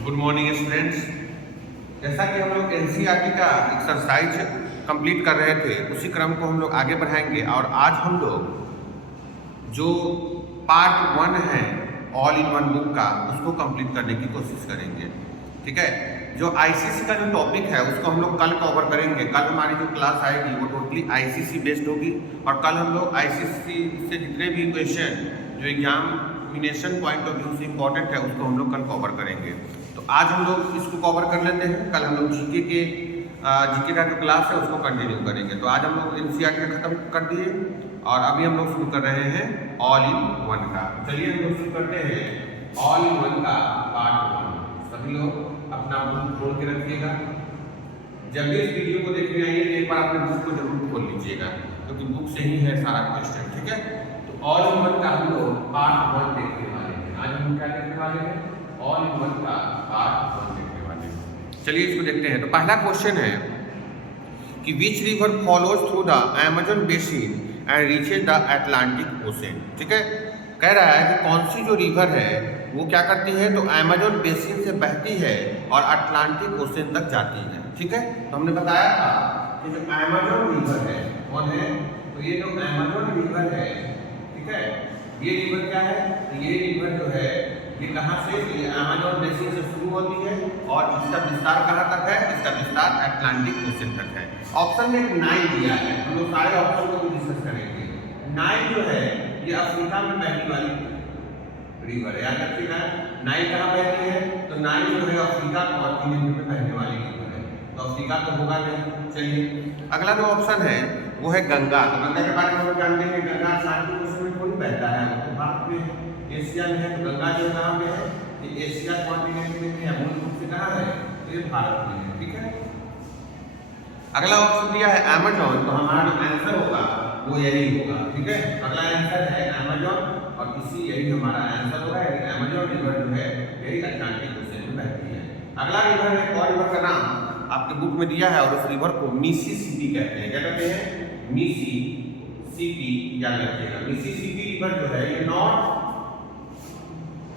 Good morning students. जैसा कि हम लोग एनसीईआरटी का एक्सरसाइज कंप्लीट कर रहे थे, उसी क्रम को हम लोग आगे बढ़ाएंगे और आज हम लोग जो पार्ट 1 है ऑल इन वन बुक का, उसको कंप्लीट करने की कोशिश करेंगे। ठीक है, जो आईसीसी का जो टॉपिक है उसको हम लोग कल कवर करेंगे। कल हमारी जो क्लास आएगी वो टोटली आईसीसी बेस्ड होगी और कल हम लोग आईसीसी से जितने भी क्वेश्चन जो एग्जामिनेशन पॉइंट ऑफ व्यू से इंपॉर्टेंट है उसको हम लोग कल कवर करेंगे। तो आज हम लोग इसको कवर कर लेते हैं, कल हम लोग जीके का जो क्लास है उसको कंटिन्यू करेंगे। तो आज हम लोग एनसीईआरटी खत्म कर दिए और अभी हम लोग शुरू कर रहे हैं ऑल इन वन का। चलिए हम लोग शुरू करते हैं ऑल इन वन का पार्ट 1। सभी लोग अपना बुक खोल के रखिएगा। जब भी इस वीडियो को देखने आइए एक बार अपने बुक को जरूर खोल लीजिएगा, क्योंकि बुक से ही है सारा क्वेश्चन। ठीक है, तो ऑल इन वन का हम लोग पार्ट 1 देखने वाले हैं। आज हम क्या देखने वाले हैं? ऑल इन वन का पार्ट 1 देखने वाले हैं। चलिए इसको देखते हैं। तो पहला क्वेश्चन है कि which river follows through the Amazon basin and reaches the Atlantic ocean. ठीक है, कह रहा है कि कौन सी जो रिवर है वो क्या करती है, तो अमेज़न बेसिन से बहती है और अटलांटिक ओशन तक जाती है। ठीक है, तो हमने बताया था कि जो अमेज़न रिवर है कौन है, तो ये जो अमेज़न रिवर है, ठीक है, ये रिवर क्या है, तो ये रिवर जो है ये कहाँ से, ये अमेज़न बेसिन से शुरू होती है और इसका विस्तार कहाँ तक है, इसका विस्तार अटलांटिक ओशन तक है। ऑप्शन में एक नाइल दिया है, हम लोग सारे ऑप्शन को भी डिस्कस करेंगे। नाइल जो है ये अफ्रीका में बहने वाली रिवर है, याद रखिएगा। नाइल कहाँ बहती है, तो नाइल जो है अफ्रीका कॉन्टिनेंट में बहने वाली रिवर है, तो अफ्रीका तो होगा नहीं। चलिए अगला जो ऑप्शन है वो है गंगा। तो गंगा के बारे में हम लोग जानते हैं, गंगा अटलांटिक ओशन में थोड़ी बहता है, वो तो भारत में है, एशिया में है। तो गंगा जो कहाँ पे है, ये एशिया कॉन्टिनेंट में है, मूल रूप से कहाँ है, ये भारत में है। ठीक है, अगला ऑप्शन दिया है अमेज़न, तो हमारा जो आंसर होगा वो यही होगा। ठीक है, अगला आंसर है अमेज़न और इसी यही हमारा आंसर होगा। अमेज़न रिवर जो है यही अटलांटिक ओशन में बहती है। अगला रिवर है, और रिवर का नाम आपके बुक में दिया है और उस रिवर को मिसिसिपी कहते हैं। क्या कहते हैं? मिसिसिपी, याद रखिएगा। मिसिसिपी रिवर जो है ये नॉर्थ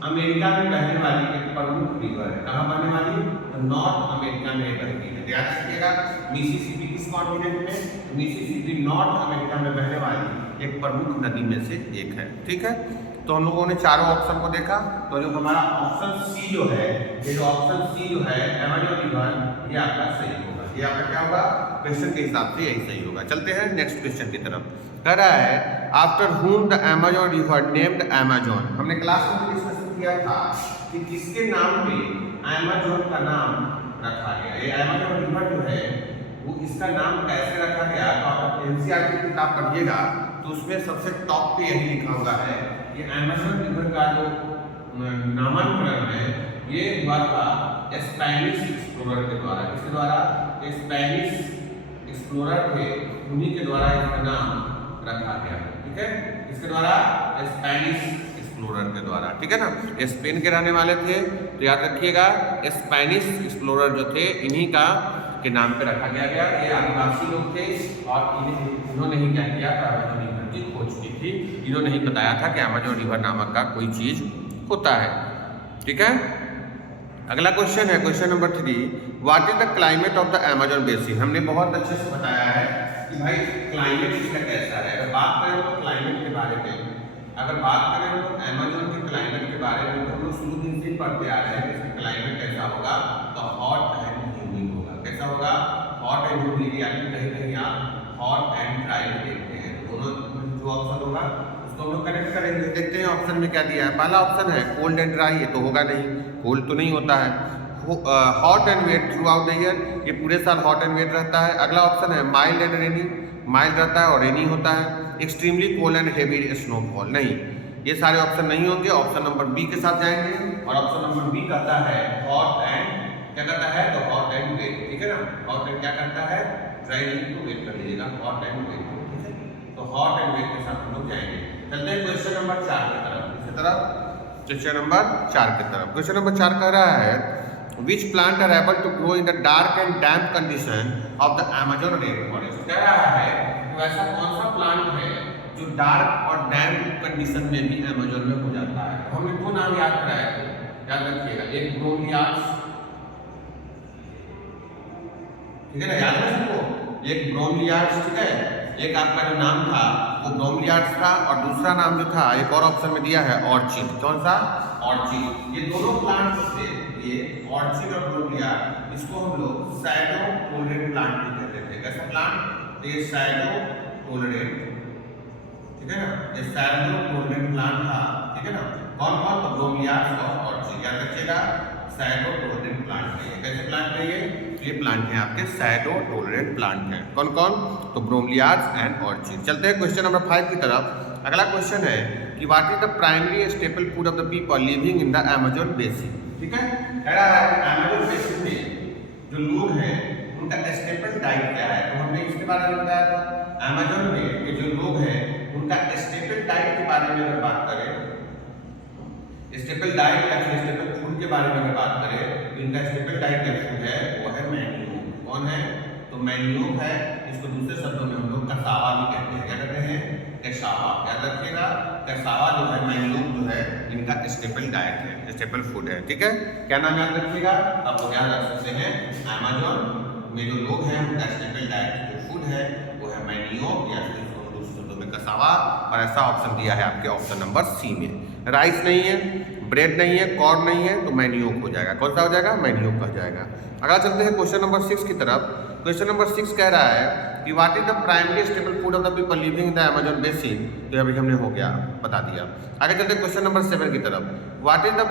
अमेरिका में बहने वाली एक प्रमुख रिवर है। कहाँ बहने वाली? तो नॉर्थ अमेरिका में बहती है। याद रखिएगा, मिसिसिपी किस कॉन्टिनेंट में? मिसिसिपी नॉर्थ अमेरिका में बहने वाली एक प्रमुख नदी में से एक है। ठीक है, तो हम लोगों ने चारों ऑप्शन को देखा। तो जो हमारा ऑप्शन सी जो है, ये जो ऑप्शन सी जो है अमेज़न रिवर, ये आपका सही होगा। ये आपका क्या होगा? क्वेश्चन के हिसाब से यही सही होगा। चलते हैं नेक्स्ट क्वेश्चन की तरफ। कह रहा है after whom the Amazon river named Amazon। हमने क्लास में डिस्कस किया था कि किसके नाम पे अमेज़न का नाम रखा गया। ये अमेज़न रिवर जो है वो इसका नाम कैसे रखा गया, तो आप एनसीईआरटी की किताब पढ़िएगा तो उसमें सबसे टॉप पे यही लिखा हुआ है। ये अमेज़न रिवर का जो नामकरण है ये हुआ था स्पेनिश एक्सप्लोरर के द्वारा। किसके द्वारा? स्पेनिश एक्सप्लोरर थे, उन्हीं के द्वारा इसका नाम रखा गया। ठीक है, इसके द्वारा स्पेनिश एक्सप्लोरर के द्वारा। ठीक है ना, स्पेन के रहने वाले थे, तो याद रखिएगा स्पेनिश एक्सप्लोरर जो थे इन्हीं का के नाम पे रखा गया। ये आदिवासी लोग थे और इन्होंने ही क्या किया था, अमेज़न रिवर की खोज की थी। इन्होंने ही बताया था कि अमेज़न रिवर नामक का कोई चीज होता है। ठीक है, अगला क्वेश्चन है question number 3, what is the climate of the Amazon basin. हमने बहुत अच्छे से बताया है कि भाई क्लाइमेट इसका कैसा है। अगर बात करें तो क्लाइमेट के बारे में, अगर बात करें तो अमेज़न के क्लाइमेट के बारे में तो हम लोग शुरू दिन से ही पढ़ते आ रहे हैं कि इसका क्लाइमेट कैसा होगा, तो हॉट एंड ह्यूमिड होगा। कैसा होगा? हॉट एंड ह्यूमिड, यानी कहीं कहीं आप हॉट एंड ड्राई देखते हैं। दोनों जो ऑप्शन होगा उसको हम लोग कनेक्ट करेंगे। देखते हैं ऑप्शन में क्या दिया है। पहला ऑप्शन है कोल्ड एंड ड्राई, ये तो होगा नहीं, कोल्ड तो नहीं होता है। Hot and wet throughout the year, ये पूरे साल हॉट एंड वेट रहता है। अगला ऑप्शन है माइल्ड एंड रेनी, माइल्ड रहता है और रेनी होता है। Extremely cold and heavy snowfall, नहीं, ये सारे ऑप्शन नहीं होंगे। ऑप्शन नंबर बी के साथ जाएंगे और ऑप्शन नंबर बी कहता है हॉट एंड, क्या करता है, तो हॉट एंड वेट। ठीक है ना, हॉट एंड क्या करता है, ड्राई नहीं तो वेट कर लीजिएगा, हॉट एंड वेट। ठीक है, तो हॉट एंड वेट के साथ हम लोग जाएंगे। चलते हैं क्वेश्चन नंबर 4 की तरफ। किसकी तरफ? क्वेश्चन नंबर 4 की तरफ। क्वेश्चन नंबर 4 कह रहा है which plant are able to grow in the dark and damp condition of the Amazon rainforest। कह रहा है तो ऐसा कौन सा प्लांट है जो डार्क और डैम्प कंडीशन में भी अमेज़न में हो जाता है। तो हमने दो नाम याद कराए थे, याद रखिएगा, एक ब्रोमिलियाड्स, ठीक है ना, याद है सबको, एक ब्रोमिलियाड्स, ठीक है, एक आपका जो नाम था वो ब्रोमिलियाड्स था, और दूसरा नाम जो था एक और ऑप्शन में दिया है ऑर्चिड। कौन सा? ऑर्चिड। ये दोनों प्लांट थे, ये ऑर्चिड और ब्रोमिलियाड, इसको हम लोग शैडो टोलरेंट प्लांट भी कहते थे। कैसा प्लांट? तो ये शैडो टोलरेंट, ठीक है ना, ये शैडो टोलरेंट प्लांट था, ठीक है ना। कौन कौन? तो ब्रोमिलियाड्स और ऑर्चिड। याद रखिएगा, शैडो टोलरेंट प्लांट है। कैसे प्लांट है ये प्लांट है आपके शैडो टोलरेंट प्लांट है। कौन कौन? तो ब्रोमिलियाड्स एंड ऑर्चिड। चलते हैं क्वेश्चन नंबर 5 की तरफ। अगला क्वेश्चन है कि what is the primary staple food of the people living in the Amazon basin. ठीक है, कह रहा है अमेज़न बेसिन में जो लोग हैं उनका स्टेपल डाइट क्या है। तो हमने इसके बारे में बताया था। अमेज़न में ये जो लोग हैं उनका स्टेपल डाइट के बारे में अगर बात करें, स्टेपल डाइट या फिर स्टेपल फूड के बारे में अगर बात करें, तो इनका स्टेपल डाइट या फूड है वो है मैनियोक। कौन है? तो मैनियोक है। इसको दूसरे शब्दों में हम लोग कसावा भी कहते हैं। क्या कहते हैं? कैसावा। याद रखिएगा, कैसावा जो है, मैनियोक जो है, इनका स्टेपल डाइट है, स्टेपल फूड है। ठीक है, क्या नाम याद रखिएगा? आप लोग याद रख सकते हैं, अमेज़न में जो लोग हैं उनका स्टेपल डाइट जो फूड है वो है मैनियोक, या फिर दूसरे शब्दों में कसावा। और ऐसा ऑप्शन दिया है आपके ऑप्शन नंबर सी में। राइस नहीं है, ब्रेड नहीं है, कॉर्न नहीं है, तो मैनियोक हो जाएगा। कौन सा हो जाएगा? मैनियोक हो जाएगा। अगला चलते हैं क्वेश्चन नंबर 6 की तरफ। क्वेश्चन नंबर 6 कह रहा है कि what is the primary staple food of the people living in the Amazon basin. तो अभी हमने हो गया, बता दिया। आगे चलते हैं क्वेश्चन नंबर 7 की तरफ। What is the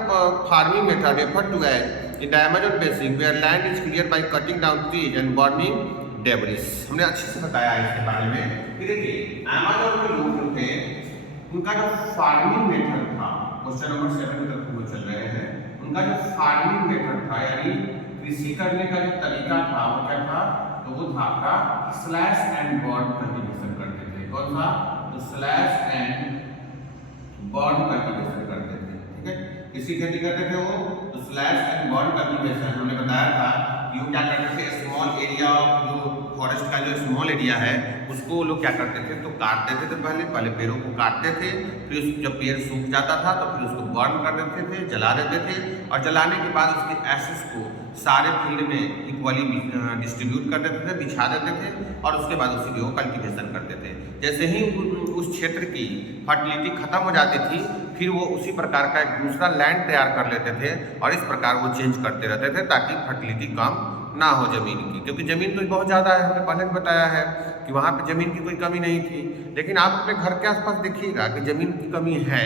farming method referred to as in the Amazon basin where land is clear by cutting down trees and burning debris. हमने अच्छे से बताया इसके बारे में कि देखिए अमेज़न में लोग जो थे उनका जो फार्मिंग मेथड था, क्वेश्चन नंबर 7 की तरफ हम चल रहे हैं, उनका जो फार्मिंग मेथड था यानी कृषि करने का जो तरीका था वो क्या था? तो वो था आपका स्लैश एंड बर्न कल्टीवेशन करते थे। कौन सा? तो स्लैश एंड बर्न कल्टीवेशन करते थे। ठीक है, किसी खेती करते थे वो, तो स्लैश एंड बर्न कल्टीवेशन हमने बताया था कि वो क्या करते थे, स्मॉल एरिया ऑफ जो फॉरेस्ट का जो स्मॉल एरिया है उसको वो लोग क्या करते थे, तो काट देते थे। पहले पेड़ों को काटते थे, फिर जब पेड़ सूख जाता था तो फिर उसको बर्न कर देते थे, जला देते थे, और जलाने के बाद उसके एशेस को सारे फील्ड में इक्वली डिस्ट्रीब्यूट कर देते थे, बिछा देते थे, और उसके बाद उसी को कल्टीवेशन करते थे। जैसे ही उस क्षेत्र की फर्टिलिटी खत्म हो जाती थी, फिर वो उसी प्रकार का एक दूसरा लैंड तैयार कर लेते थे, और इस प्रकार वो चेंज करते रहते थे ताकि फर्टिलिटी कम ना हो जमीन की, क्योंकि जमीन तो बहुत ज़्यादा है। हमने पहले भी बताया है कि वहाँ पे जमीन की कोई कमी नहीं थी। लेकिन आप अपने घर के आसपास देखिएगा कि जमीन की कमी है,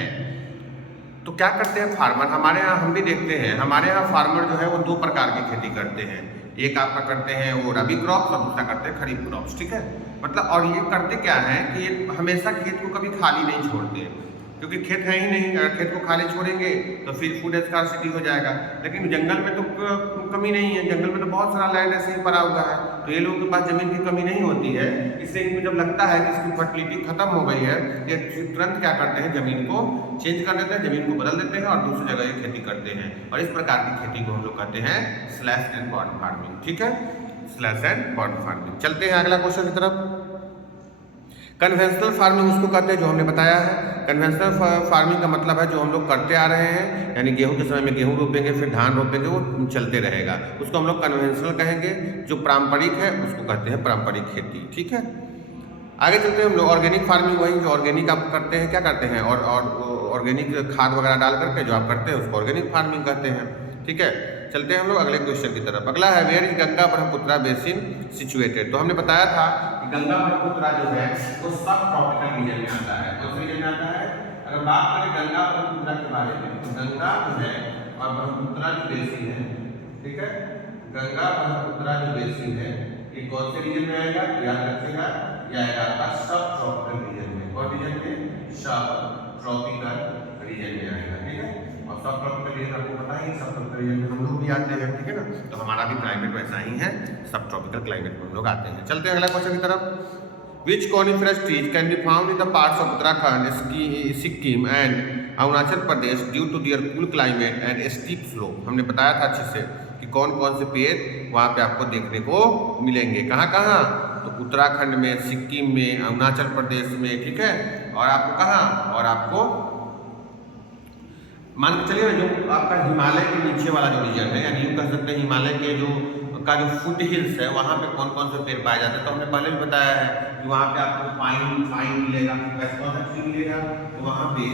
तो क्या करते हैं फार्मर, हमारे यहाँ हम भी देखते हैं, हमारे यहाँ फार्मर जो है वो 2 प्रकार की खेती करते हैं। एक आपका करते हैं वो रबी क्रॉप, और दूसरा करते हैं खरीफ क्रॉप्स। ठीक है, मतलब और ये करते क्या है कि ये हमेशा खेत को कभी खाली नहीं छोड़ते, क्योंकि खेत है ही नहीं। अगर खेत को खाली छोड़ेंगे तो फिर फूड स्कार्सिटी हो जाएगा। लेकिन जंगल में तो कमी नहीं है, जंगल में तो बहुत सारा लैंड ऐसे ही पड़ा हुआ है, तो ये लोगों के पास जमीन की कमी नहीं होती है। इससे इनको जब लगता है कि इसकी फर्टिलिटी खत्म हो गई है, ये तुरंत क्या करते हैं, जमीन को चेंज कर देते हैं, जमीन को बदल देते हैं और दूसरी जगह ये खेती करते हैं। और इस प्रकार की खेती को हम लोग कहते हैं स्लैश एंड बर्न फार्मिंग। ठीक है, स्लैश एंड बर्न फार्मिंग। चलते हैं अगला क्वेश्चन की तरफ। कन्वेंशनल फार्मिंग उसको कहते हैं जो हमने बताया है। कन्वेंशनल फार्मिंग का मतलब है जो हम लोग करते आ रहे हैं, यानी गेहूं के समय में गेहूं रोपेंगे, फिर धान रोपेंगे, वो चलते रहेगा, उसको हम लोग कन्वेंशनल कहेंगे। जो पारंपरिक है उसको कहते हैं पारंपरिक खेती। ठीक है, आगे चलते हैं हम लोग ऑर्गेनिक फार्मिंग, वही जो ऑर्गेनिक आप करते हैं, क्या करते हैं, और ऑर्गेनिक खाद वगैरह डाल करके जो आप करते हैं उसको ऑर्गेनिक फार्मिंग कहते हैं। ठीक है, चलते हैं हम लोग अगले क्वेश्चन की तरफ। अगला है where is Ganga Brahmaputra basin situated. तो हमने बताया था कि गंगा ब्रह्मपुत्रा जो है वो सब ट्रॉपिकल रीजन में आता है। कौन से रीजन में आता है? अगर बात करें गंगा ब्रह्मपुत्रा के बारे में, तो गंगा जो है और ब्रह्मपुत्रा जो बेसिन है, ठीक है, गंगा ब्रह्मपुत्रा जो बेसिन है ये कौन से रीजन में आएगा? याद रखिएगा, यह आएगा आपका सब ट्रॉपिकल रीजन में। कौन रीजन में? सब ट्रॉपिकल रीजन में आएगा। ठीक है, और सब ट्रॉपिकल रीजन आपको पता है, सब ट्रॉपिकल रीजन में हम लोग भी आते हैं। ठीक है ना, तो हमारा भी क्लाइमेट वैसा ही है, सब ट्रॉपिकल क्लाइमेट में हम लोग आते हैं। चलते हैं अगला क्वेश्चन की तरफ। Which coniferous trees can be found in the parts of Uttarakhand, Sikkim and Arunachal Pradesh due to their cool climate and steep slope. हमने बताया था अच्छे से कि कौन कौन से पेड़ वहाँ पे आपको देखने को मिलेंगे, कहाँ कहाँ, तो उत्तराखंड में, सिक्किम में, अरुणाचल प्रदेश में। ठीक है, और आपको कहाँ, और आपको मान के चलिए ना, जो आपका हिमालय के नीचे वाला जो रीजन है, यानी यूँ कह सकते हैं हिमालय के जो फुट हिल्स है, वहाँ पे कौन कौन से पेड़ पाए जाते हैं। तो हमने पहले भी बताया है कि वहाँ पे आपको पाइन मिलेगा। वैसे कौन सा ट्री मिलेगा, तो वहाँ पे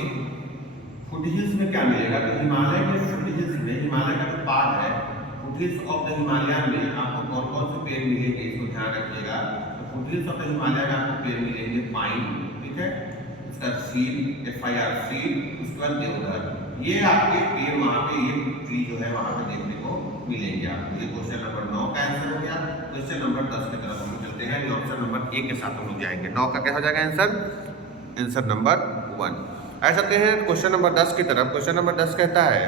फुट हिल्स में क्या मिलेगा, तो हिमालय के फुट हिल्स में, हिमालय का जो पार्ट है foot hills of the Himalaya में आपको कौन कौन से पेड़ मिलेंगे, इसको ध्यान रखिएगा। तो foot hills of the Himalaya में आपको पेड़ मिलेंगे पाइन, ठीक है, इसका सीड FIR सीड, उसके बाद देवदार, ये आपके पेड़ वहाँ पे, ये ट्री जो है वहाँ पे देखने को मिलेंगे आपको। ये क्वेश्चन नंबर 9 का आंसर हो गया। क्वेश्चन नंबर 10 की तरफ हम चलते हैं, जो ऑप्शन नंबर ए के साथ हम लोग जाएंगे। 9 का क्या हो जाएगा आंसर, आंसर नंबर 1। आ सकते हैं क्वेश्चन नंबर 10 की तरफ। क्वेश्चन नंबर 10 कहता है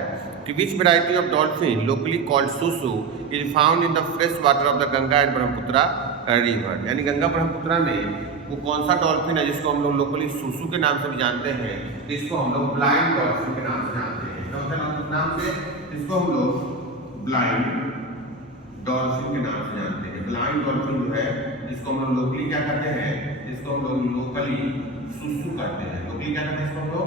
कि which variety of dolphin locally called susu is found in the fresh water of the Ganga and Brahmaputra river, यानी गंगा ब्रह्मपुत्रा में वो कौन सा डॉल्फिन है जिसको हम लोग लोकली सुसु के नाम से भी जानते हैं, इसको हम लोग ब्लाइंड डॉल्फिन के नाम से जानते हैं। नाम से इसको हम लोग ब्लाइंड डॉल्फिन के नाम से जानते हैं। ब्लाइंड डॉल्फिन जो है, इसको हम लोग लोकली क्या कहते हैं, इसको हम लोग लोकली सुसु कहते हैं। लोकली क्या कहते हैं इसको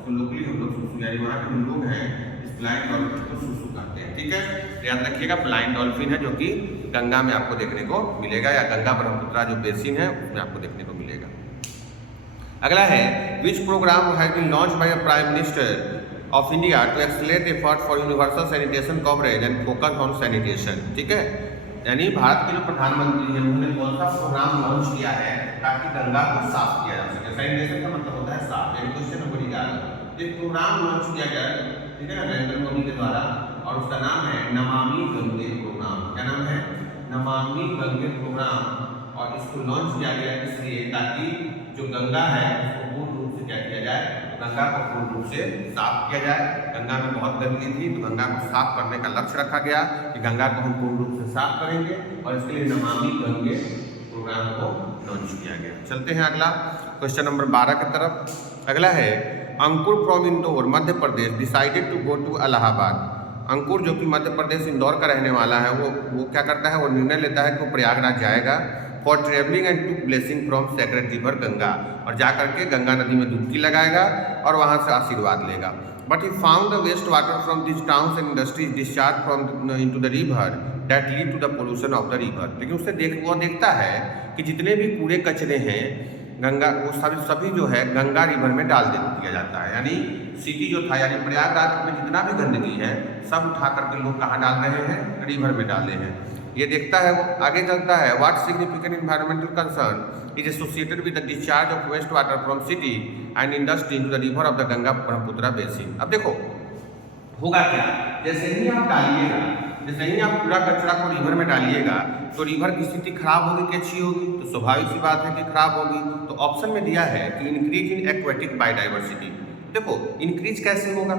हम लोकली हम लोग सुसु, यानी वहाँ के लोग हैं इस ब्लाइंड डॉल्फिन को सुसु कहते हैं। ठीक है, याद रखिएगा ब्लाइंड डॉल्फिन है जो कि गंगा में आपको देखने को मिलेगा, या गंगा ब्रह्मपुत्रा जो बेसिन है उसमें आपको देखने को मिलेगा। अगला है which programme has been launched by the prime minister of India to accelerate effort for universal sanitation coverage and focus on sanitation. ठीक है, यानी भारत के जो प्रधानमंत्री हैं उन्होंने कौन सा प्रोग्राम लॉन्च किया है ताकि गंगा को साफ किया जा सके। सैनिटेशन का मतलब होता है साफ, यानी क्वेश्चन नंबर 11 एक प्रोग्राम लॉन्च किया गया, ठीक है ना, नरेंद्र मोदी के द्वारा, और उसका नाम है नमामि गंगे प्रोग्राम। क्या नाम है, नमामि गंगे प्रोग्राम। और इसको लॉन्च किया गया इसलिए ताकि जो गंगा है उसको पूर्ण रूप से क्या किया जाए, गंगा को पूर्ण रूप से साफ किया जाए। गंगा में बहुत गंदगी थी, तो गंगा को साफ करने का लक्ष्य रखा गया कि गंगा को हम पूर्ण रूप से साफ करेंगे, और इसके लिए नमामि गंगे प्रोग्राम को लॉन्च किया गया। चलते हैं अगला क्वेश्चन नंबर 12 की तरफ। अगला है Ankur from Indore Madhya Pradesh decided to go to Allahabad. Ankur जो कि मध्य प्रदेश इंदौर का रहने वाला है, वो क्या करता है, वो निर्णय लेता है कि वो प्रयागराज जाएगा for travelling and to blessing from sacred river Ganga, और जा करके गंगा नदी में डुबकी लगाएगा और वहाँ से आशीर्वाद लेगा। But he found the waste water from this towns and industries discharge from into the river that lead to the pollution of the river. लेकिन उससे वो देखता है कि जितने भी कूड़े कचरे हैं गंगा, वो सभी जो है गंगा रिवर में डाल दिया जाता है। यानी सिटी जो था, यानी प्रयागराज में जितना भी गंदगी है सब उठा करके लोग कहाँ डाल रहे हैं, रिवर में डाले हैं। ये देखता है, वो आगे चलता है what significant environmental concern is associated with the discharge of waste water from city and industry into the river of the Ganga Brahmaputra basin. अब देखो होगा क्या, जैसे ही आप डालिएगा, जैसे ही आप पूरा कचरा को रिवर में डालिएगा तो रिवर की स्थिति खराब होगी कि अच्छी होगी, तो स्वाभाविक सी बात है कि खराब होगी। तो ऑप्शन में दिया है कि इंक्रीज इन एक्वेटिक बायोडाइवर्सिटी। देखो इंक्रीज कैसे होगा,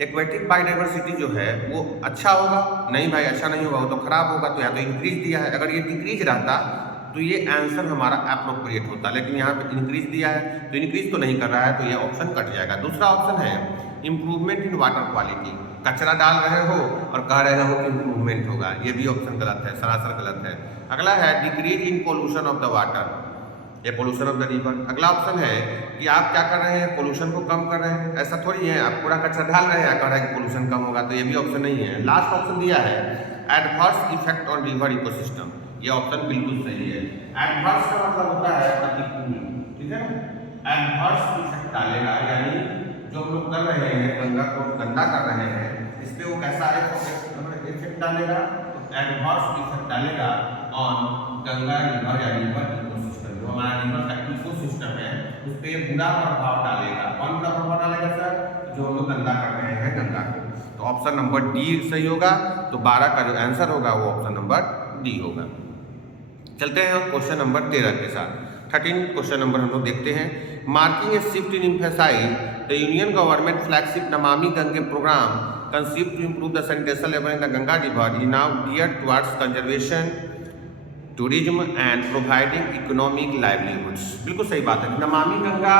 एक्वेटिक बायोडाइवर्सिटी जो है वो अच्छा होगा, नहीं भाई अच्छा नहीं होगा, वो तो खराब होगा। तो यहाँ तो इंक्रीज दिया है, अगर ये डिक्रीज रहता तो ये आंसर हमारा अप्रोप्रिएट होता, लेकिन यहाँ पे इंक्रीज दिया है तो इंक्रीज तो नहीं कर रहा है, तो ये ऑप्शन कट जाएगा। दूसरा ऑप्शन है इंप्रूवमेंट इन वाटर क्वालिटी, कचरा डाल रहे हो और कह रहे हो कि इंप्रूवमेंट होगा, ये भी ऑप्शन गलत है, सरासर गलत है। अगला है decrease in pollution of the water, ये पोल्यूशन ऑफ द रिवर। अगला ऑप्शन है कि आप क्या कर रहे हैं, पोल्यूशन को कम कर रहे हैं, ऐसा थोड़ी है आप पूरा कचरा डाल रहे हैं, कह रहे हैं कि पोल्यूशन कम होगा, तो ये भी ऑप्शन नहीं है। लास्ट ऑप्शन दिया है adverse effect on river ecosystem, ये ऑप्शन बिल्कुल सही है। एडवर्स का मतलब होता है प्रतिकूल, ठीक है, एडवर्स इफेक्ट डालेगा, यानी जो हम लोग कर रहे हैं गंगा को गंदा कर रहे हैं, इस पर वो कैसा इफेक्ट डालेगा, तो एडवर्स इफेक्ट डालेगा ऑन गंगा रिवर या रिवर इकोसिस्टम, जो हमारा रिवर का इकोसिस्टम है उस पर बुरा प्रभाव डालेगा। कौन बुरा प्रभाव डालेगा सर, जो हम लोग गंदा कर रहे हैं गंगा को। तो ऑप्शन नंबर डी सही होगा, तो 12 का जो आंसर होगा वो ऑप्शन नंबर डी होगा। चलते हैं क्वेश्चन नंबर 13 के साथ। 13 क्वेश्चन नंबर हम लोग देखते हैं। Marking a shift in emphasise the union government flagship Namami Gange programme conceived to improve the sanitation level in the Ganga river is now geared towards conservation, tourism and providing economic livelihoods। बिल्कुल सही बात है। नमामि गंगा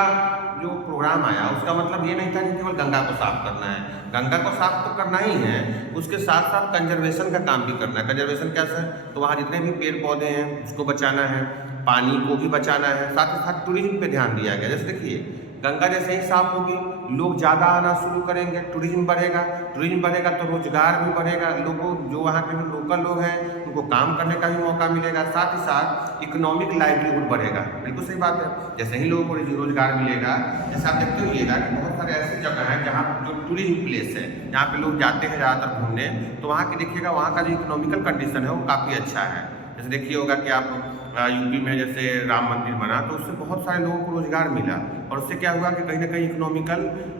जो programme आया उसका मतलब ये नहीं था कि केवल गंगा को साफ करना है, गंगा को साफ तो करना ही है, उसके साथ साथ कंजर्वेशन का काम भी करना है। कंजर्वेशन क्या सर, तो वहाँ जितने भी पेड़ पौधे हैं उसको बचाना है, पानी को भी बचाना है, साथ ही साथ टूरिज्म पे ध्यान दिया गया। जैसे देखिए गंगा जैसे ही साफ होगी, लोग ज़्यादा आना शुरू करेंगे, टूरिज्म बढ़ेगा तो रोजगार भी बढ़ेगा, लोगों जो वहाँ के जो लोकल लोग हैं उनको काम करने का भी मौका मिलेगा, साथ ही साथ इकोनॉमिक लाइवलीहुड बढ़ेगा। बिल्कुल सही बात है। जैसे ही लोगों को रोजगार मिलेगा, जैसे आप देखते होइएगा कि बहुत सारे ऐसी जगह हैं जहाँ जो टूरिज्म प्लेस है, जहाँ पे लोग जाते हैं ज़्यादातर घूमने, तो वहाँ की देखिएगा वहाँ का जो इकोनॉमिकल कंडीशन है वो काफ़ी अच्छा है। जैसे देखिए होगा कि आप यूपी में जैसे राम मंदिर बना तो उससे बहुत सारे लोगों को रोजगार मिला, और उससे क्या हुआ कि कहीं ना कहीं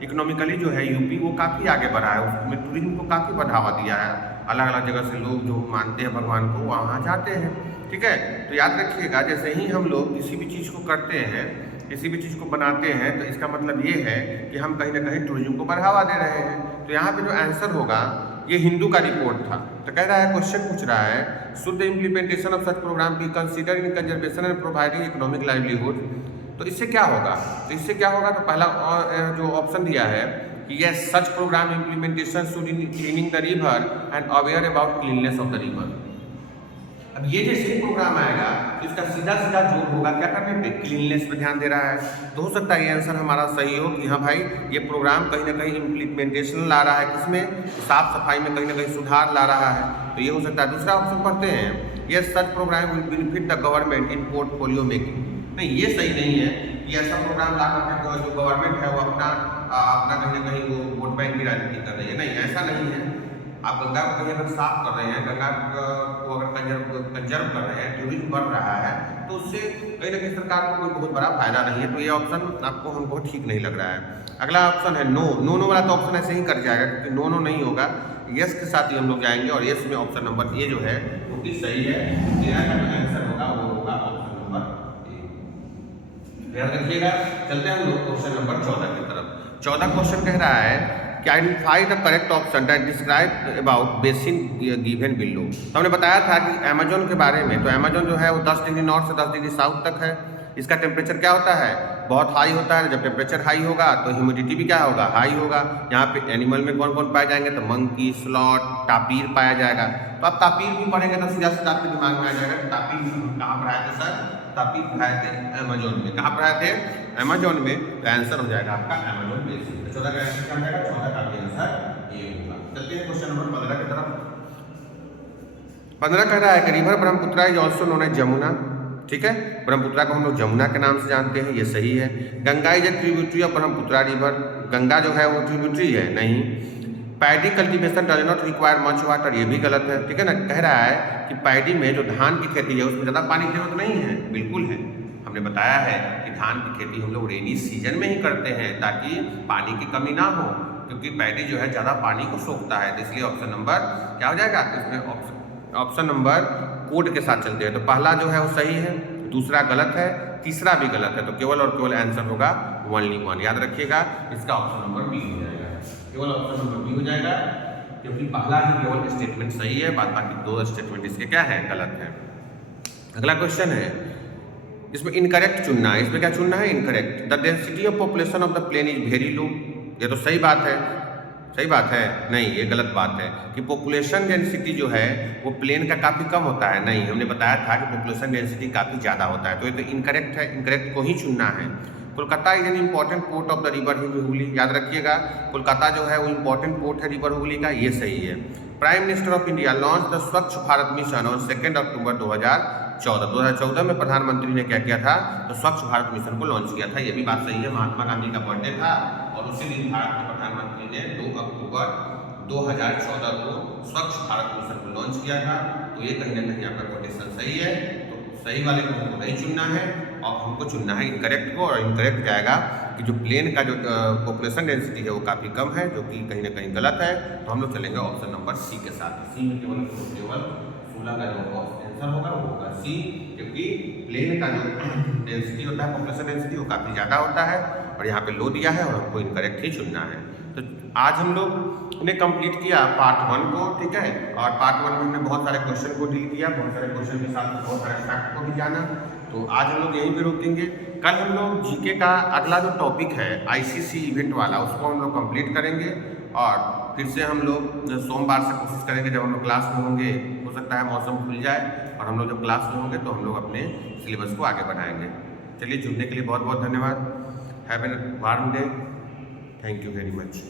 इकोनॉमिकली जो है यूपी वो काफ़ी आगे बढ़ा है, उसमें टूरिज्म को काफ़ी बढ़ावा दिया है। अलग अलग जगह से लोग जो मानते हैं भगवान को वहाँ जाते हैं। ठीक है, तो याद रखिएगा जैसे ही हम लोग किसी भी चीज़ को करते हैं, किसी भी चीज़ को बनाते हैं, तो इसका मतलब ये है कि हम कहीं ना कहीं टूरिज्म को बढ़ावा दे रहे हैं। तो यहाँ पे जो आंसर होगा ये हिंदू का रिपोर्ट था। तो कह रहा है, क्वेश्चन पूछ रहा है, should the implementation of such programme be consider in conservation and providing economic livelihood. तो इससे क्या होगा, तो पहला जो ऑप्शन दिया है कि yes such programme implementation should in cleaning the river and aware about cleanness of the river. अब ये जैसे ही प्रोग्राम आएगा तो इसका सीधा जोर होगा क्या करने पे, क्लीननेस पे ध्यान दे रहा है। तो हो सकता है ये आंसर हमारा सही हो कि हाँ भाई ये प्रोग्राम कहीं ना कहीं इम्प्लीमेंटेशन ला रहा है, किसमें, साफ सफाई में कहीं ना कहीं सुधार ला रहा है। तो ये हो सकता है। दूसरा ऑप्शन पढ़ते हैं, ये such programme will benefit the government in portfolio making. नहीं, ये सही नहीं है कि ऐसा प्रोग्राम ला करके जो गवर्नमेंट है वो अपना कहीं ना कहीं वो वोट बैंक की राजनीति कर रही है। नहीं, ऐसा नहीं है। आप गंगा को कहीं अगर साफ कर रहे हैं, गंगा को अगर कंजर्व कर रहे हैं, टूरिज्म बढ़ रहा है, तो उससे कहीं ना कहीं सरकार को कोई बहुत बड़ा फायदा नहीं है। तो ये ऑप्शन आपको हमको ठीक नहीं लग रहा है। अगला ऑप्शन है नो वाला, तो ऑप्शन ऐसे ही कर जाएगा क्योंकि नो नहीं होगा, यस के साथ ही हम लोग जाएंगे, और यस में ऑप्शन नंबर ए जो है वो भी सही है। तेरह का जो आंसर होगा वो होगा ऑप्शन नंबर ए। ध्यान रखिएगा। चलते हैं हम लोग क्वेश्चन नंबर 14 की तरफ। 14 क्वेश्चन कह रहा है कि identify the correct option that describe about basin given below. तो हमने बताया था कि अमेजोन के बारे में, तो अमेजोन जो है वो 10 डिग्री नॉर्थ से 10 डिग्री साउथ तक है। इसका टेम्परेचर क्या होता है, बहुत हाई होता है। जब टेम्परेचर हाई होगा तो ह्यूमिडिटी भी क्या होगा, हाई होगा। यहाँ पे एनिमल में कौन कौन पाए जाएंगे, तो मंकी, स्लॉथ, टापीर पाया जाएगा। तो आप टापीर भी पढ़ेंगे तो सीधा आपके दिमाग में आ जाएगा कि टापीर कहाँ पर आए थे सर, टापीर पढ़ाए थे अमेजोन में। कहाँ पढ़ाए थे, अमेजोन में। तो आंसर हो जाएगा आपका अमेजोन बेसिन। 14 का आंसर क्या हो जाएगा, 14 का भी आंसर ये होगा। चलते हैं क्वेश्चन नंबर 15 की तरफ। 15 कह रहा है कि river Brahmaputra is also known as Jamuna. ठीक है, ब्रह्मपुत्रा को हम लोग जमुना के नाम से जानते हैं, ये सही है। Ganga is a tributary of Brahmaputra river. Ganga जो है वो ट्रिब्यूटरी है, नहीं। Paddy cultivation does not require much water, ये भी गलत है। ठीक है ना, कह रहा है कि पैडी में जो धान की खेती है उसमें ज़्यादा पानी की जरूरत नहीं है। बिल्कुल है, हमने बताया है कि धान की खेती हम लोग रेनी सीजन में ही करते हैं ताकि पानी की कमी ना हो, क्योंकि पैडी जो है ज़्यादा पानी को सोखता है। तो इसलिए ऑप्शन नंबर क्या हो जाएगा, इसमें ऑप्शन नंबर कोड के साथ चलते हैं। तो पहला जो है वो सही है, दूसरा गलत है, तीसरा भी गलत है। तो केवल और केवल आंसर होगा ओनली वन। याद रखिएगा, इसका ऑप्शन नंबर बी हो जाएगा, केवल ऑप्शन नंबर बी हो जाएगा, क्योंकि पहला ही केवल स्टेटमेंट सही है, बाद बाकी दो स्टेटमेंट इसके क्या है, गलत है। अगला क्वेश्चन है, इसमें इनकरेक्ट चुनना है। इसमें क्या चुनना है, incorrect. The density of population of the plain is very low. ये तो सही बात है, सही बात है, नहीं ये गलत बात है कि पॉपुलेशन डेंसिटी जो है वो प्लेन का काफ़ी कम होता है। नहीं, हमने बताया था कि पॉपुलेशन डेंसिटी काफ़ी ज़्यादा होता है। तो ये तो इनकरेक्ट है, इनकरेक्ट को ही चुनना है। Kolkata is an important port of the river Hooghly. याद रखिएगा, कोलकाता जो है वो इम्पॉर्टेंट पोर्ट है रिवर हुगली का, ये सही है। Prime minister of India launch the स्वच्छ भारत मिशन ऑन 2 अक्टूबर 2014 में प्रधानमंत्री ने क्या किया था, तो स्वच्छ भारत मिशन को लॉन्च किया था। ये भी बात सही है, महात्मा गांधी का बर्थडे था और उसी दिन भारत के प्रधानमंत्री ने 2 अक्टूबर 2014 को स्वच्छ भारत मिशन को लॉन्च किया था। तो ये कहीं ना कहीं आपका कोटेशन सही है। तो सही वाले को हमको नहीं चुनना है और हमको चुनना है इनकरेक्ट को, और इनकरेक्ट जाएगा कि जो प्लेन का जो पॉपुलेशन डेंसिटी है वो काफ़ी कम है, जो कि कहीं ना कहीं गलत है। तो हम लोग चलेंगे ऑप्शन नंबर सी के साथ। सी में केवल 16 का जो आंसर होगा वो होगा सी, क्योंकि प्लेन का जो डेंसिटी होता है, पॉपुलेशन डेंसिटी, वो काफ़ी ज़्यादा होता है और यहाँ पे लो दिया है और हमको इनकरेक्ट ही चुनना है। तो आज हम लोग ने कंप्लीट किया पार्ट 1 को, ठीक है, और पार्ट 1 में हमने बहुत सारे क्वेश्चन को डील किया, बहुत सारे क्वेश्चन के साथ बहुत सारे फैक्ट को भी जाना। तो आज हम लोग यहीं पे रोकेंगे। कल हम लोग जीके का अगला जो टॉपिक है आईसीसी इवेंट वाला, उसको हम लोग कंप्लीट करेंगे और फिर से हम लोग सोमवार से कोशिश करेंगे, जब हम लोग क्लास में होंगे, हो सकता है मौसम खुल जाए और हम लोग जब क्लास में होंगे तो हम लोग अपने सिलेबस को आगे बढ़ाएंगे। चलिए, जुड़ने के लिए बहुत बहुत धन्यवाद। Have a warm day. Thank you very much.